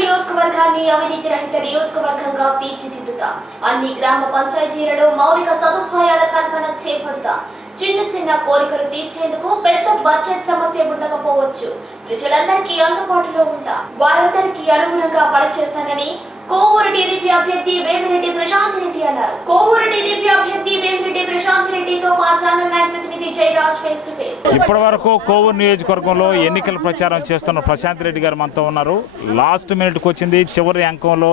నియోజకవర్గాన్ని అవినీతి రహిత నియోజకవర్గంగా తీర్చిదిద్దుతా అన్ని గ్రామ పంచాయతీలలో మౌలిక సదుపాయాల కల్పన చేపడతా. చిన్న చిన్న కోరికలు తీర్చేందుకు పెద్ద బడ్జెట్ సమస్య ఉండకపోవచ్చు. ప్రజలందరికీ అందుబాటులో ఉంటా. వారందరికీ అనుగుణంగా పనిచేస్తానని కోవూరు టీడీపీ అభ్యర్థి వేమిరెడ్డి ప్రశాంత్ రెడ్డి అన్నారు. కోవూరు టీడీపీ ఇప్పటి వరకు కోవూరు నియోజకవర్గంలో ఎన్నికల ప్రచారం చేస్తున్న ప్రశాంత్ రెడ్డి గారు మనతో ఉన్నారు. లాస్ట్ మినిట్కి వచ్చింది. చివరి అంకంలో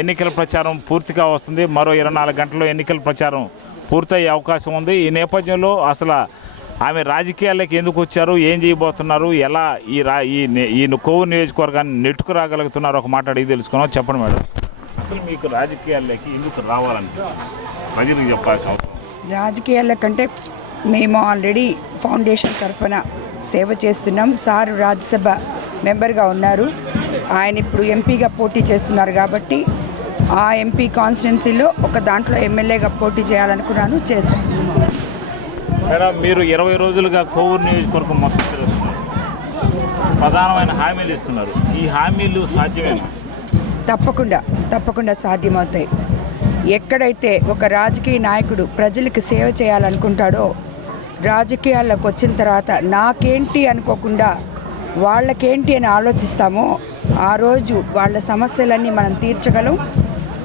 ఎన్నికల ప్రచారం పూర్తిగా వస్తుంది. మరో ఇరవై నాలుగు గంటల్లో ఎన్నికల ప్రచారం పూర్తయ్యే అవకాశం ఉంది. ఈ నేపథ్యంలో అసలు ఆమె రాజకీయాల్లోకి ఎందుకు వచ్చారు? ఏం చేయబోతున్నారు? ఎలా ఈ రా ఈ కోవూరు నియోజకవర్గాన్ని నెట్టుకు రాగలుగుతున్నారు? ఒక మాట అడిగి తెలుసుకున్నాం చెప్పండి మేడం. అసలు మీకు రాజకీయాల్లోకి ఎందుకు రావాలంటే ప్రజలకు చెప్పాల్సిన అవసరం రాజకీయాల కంటే మేము ఆల్రెడీ ఫౌండేషన్ తరఫున సేవ చేస్తున్నాం. సార్ రాజ్యసభ మెంబర్గా ఉన్నారు. ఆయన ఇప్పుడు ఎంపీగా పోటీ చేస్తున్నారు కాబట్టి ఆ ఎంపీ కాన్స్టిట్యున్సీలో ఒక దాంట్లో ఎమ్మెల్యేగా పోటీ చేయాలనుకున్నాను చేశాను మేడం మీరు ఇరవై రోజులుగా కోవూరు నియోజకవర్గం మొత్తం ప్రధానమైన హామీలు ఇస్తున్నారు. ఈ హామీలు సాధ్యమేనా? తప్పకుండా తప్పకుండా సాధ్యమవుతాయి. ఎక్కడైతే ఒక రాజకీయ నాయకుడు ప్రజలకు సేవ చేయాలనుకుంటాడో రాజకీయాల్లోకి వచ్చిన తర్వాత నాకేంటి అనుకోకుండా వాళ్ళకేంటి అని ఆలోచిస్తామో ఆ రోజు వాళ్ళ సమస్యలన్నీ మనం తీర్చగలం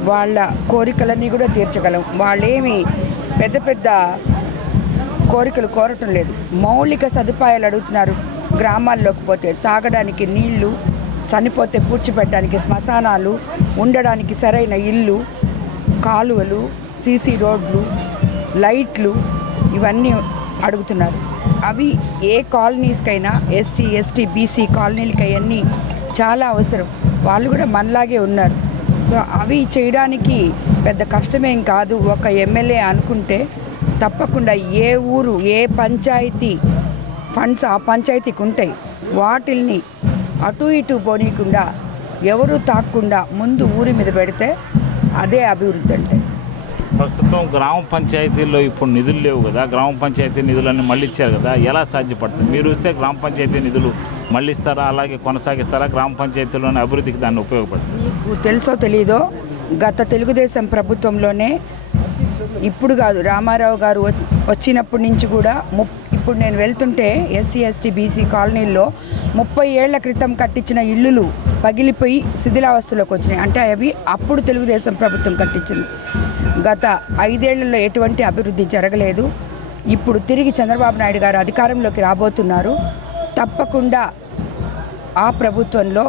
వాళ్ళ కోరికలన్నీ కూడా తీర్చగలం. వాళ్ళేమి పెద్ద పెద్ద కోరికలు కోరటం లేదు. మౌలిక సదుపాయాలు అడుగుతున్నారు గ్రామాల్లోకి పోతే. తాగడానికి నీళ్ళు చనిపోతే పూడ్చిపెట్టడానికి శ్మశానాలు ఉండడానికి సరైన ఇల్లు కాలువలు సీసీ రోడ్లు లైట్లు ఇవన్నీ అడుగుతున్నారు. అవి ఏ కాలనీస్కైనా ఎస్సీ ఎస్టీ బీసీ కాలనీలకి అవన్నీ చాలా అవసరం. వాళ్ళు కూడా మనలాగే ఉన్నారు. సో అవి చేయడానికి పెద్ద కష్టమేం కాదు. ఒక ఎమ్మెల్యే అనుకుంటే తప్పకుండా ఏ ఊరు ఏ పంచాయతీ ఫండ్స్ ఆ పంచాయతీకి ఉంటాయి వాటిల్ని అటు ఇటు పోనీయకుండా ఎవరు తాకుండా ముందు ఊరి మీద పెడితే అదే అభివృద్ధి అంటే. ప్రస్తుతం గ్రామ పంచాయతీల్లో ఇప్పుడు నిధులు లేవు కదా గ్రామ పంచాయతీ నిధులన్నీ మళ్ళీ ఇచ్చారు కదా ఎలా సాధ్యపడుతుంది? మీరు వస్తే గ్రామ పంచాయతీ నిధులు మళ్ళీ ఇస్తారా అలాగే కొనసాగిస్తారా? గ్రామ పంచాయతీలోని అభివృద్ధికి దాన్ని ఉపయోగపడుతుంది. మీకు తెలుసో తెలీదో గత తెలుగుదేశం ప్రభుత్వంలోనే ఇప్పుడు కాదు రామారావు గారు వచ్చినప్పటి నుంచి కూడా ముప్ ఇప్పుడు నేను వెళ్తుంటే ఎస్సీ ఎస్టీ బీసీ కాలనీల్లో ముప్పై ఏళ్ళ క్రితం కట్టించిన ఇల్లులు పగిలిపోయి శిథిలావస్థలోకి వచ్చినాయి. అంటే అవి అప్పుడు తెలుగుదేశం ప్రభుత్వం కట్టించింది. గత ఐదేళ్ళలో ఎటువంటి అభివృద్ధి జరగలేదు. ఇప్పుడు తిరిగి చంద్రబాబు నాయుడు గారు అధికారంలోకి రాబోతున్నారు. తప్పకుండా ఆ ప్రభుత్వంలో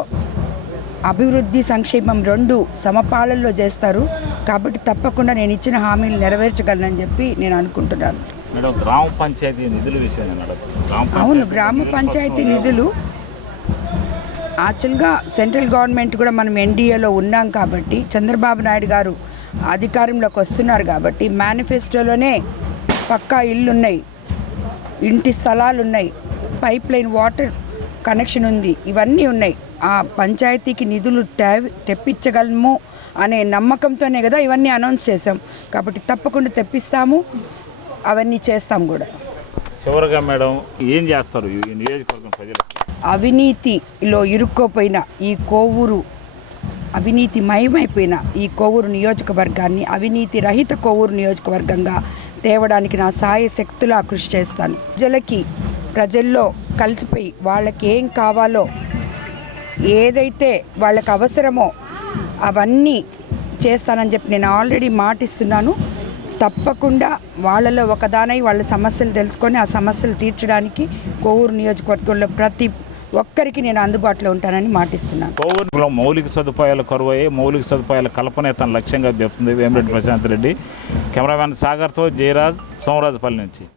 అభివృద్ధి సంక్షేమం రెండు సమపాలనలో చేస్తారు. కాబట్టి తప్పకుండా నేను ఇచ్చిన హామీలు నెరవేర్చగలనని చెప్పి నేను అనుకుంటున్నాను. గ్రామ పంచాయతీ నిధుల అవును గ్రామ పంచాయతీ నిధులు యాక్చువల్గా సెంట్రల్ గవర్నమెంట్ కూడా మనం ఎన్డీఏలో ఉన్నాం కాబట్టి చంద్రబాబు నాయుడు గారు అధికారంలోకి వస్తున్నారు కాబట్టి మేనిఫెస్టోలోనే పక్కా ఇల్లు ఉన్నాయి ఇంటి స్థలాలు ఉన్నాయి పైప్ లైన్ వాటర్ కనెక్షన్ ఉంది. ఇవన్నీ ఉన్నాయి. ఆ పంచాయతీకి నిధులు తెప్పించగలము అనే నమ్మకంతోనే కదా ఇవన్నీ అనౌన్స్ చేసాం కాబట్టి తప్పకుండా తెప్పిస్తాము. అవన్నీ చేస్తాం కూడా. చివరగా మేడం ఏం చేస్తారు నియోజకవర్గం అవినీతిలో ఇరుక్కోపోయిన ఈ కోవూరు అవినీతి మయమైపోయిన ఈ కోవూరు నియోజకవర్గాన్ని అవినీతి రహిత కోవూరు నియోజకవర్గంగా తేవడానికి నా సాయ శక్తులా కృషి చేస్తాను. ప్రజలకి ప్రజల్లో కలిసిపోయి వాళ్ళకి ఏం కావాలో ఏదైతే వాళ్ళకి అవసరమో అవన్నీ చేస్తానని చెప్పి నేను ఆల్రెడీ మాటిస్తున్నాను. తప్పకుండా వాళ్ళలో ఒకదానై వాళ్ళ సమస్యలు తెలుసుకొని ఆ సమస్యలు తీర్చడానికి కోవూరు నియోజకవర్గంలో ప్రతి ఒక్కరికి నేను అందుబాటులో ఉంటానని మాటిస్తున్నాను. కోవూరులో మౌలిక సదుపాయాలు కరువయ్యి మౌలిక సదుపాయాల కల్పనే తన లక్ష్యంగా చెప్తుంది వేమిరెడ్డి ప్రశాంత్ రెడ్డి. కెమెరామ్యాన్ సాగర్తో జయరాజ్ సోమరాజుపల్లి నుంచి.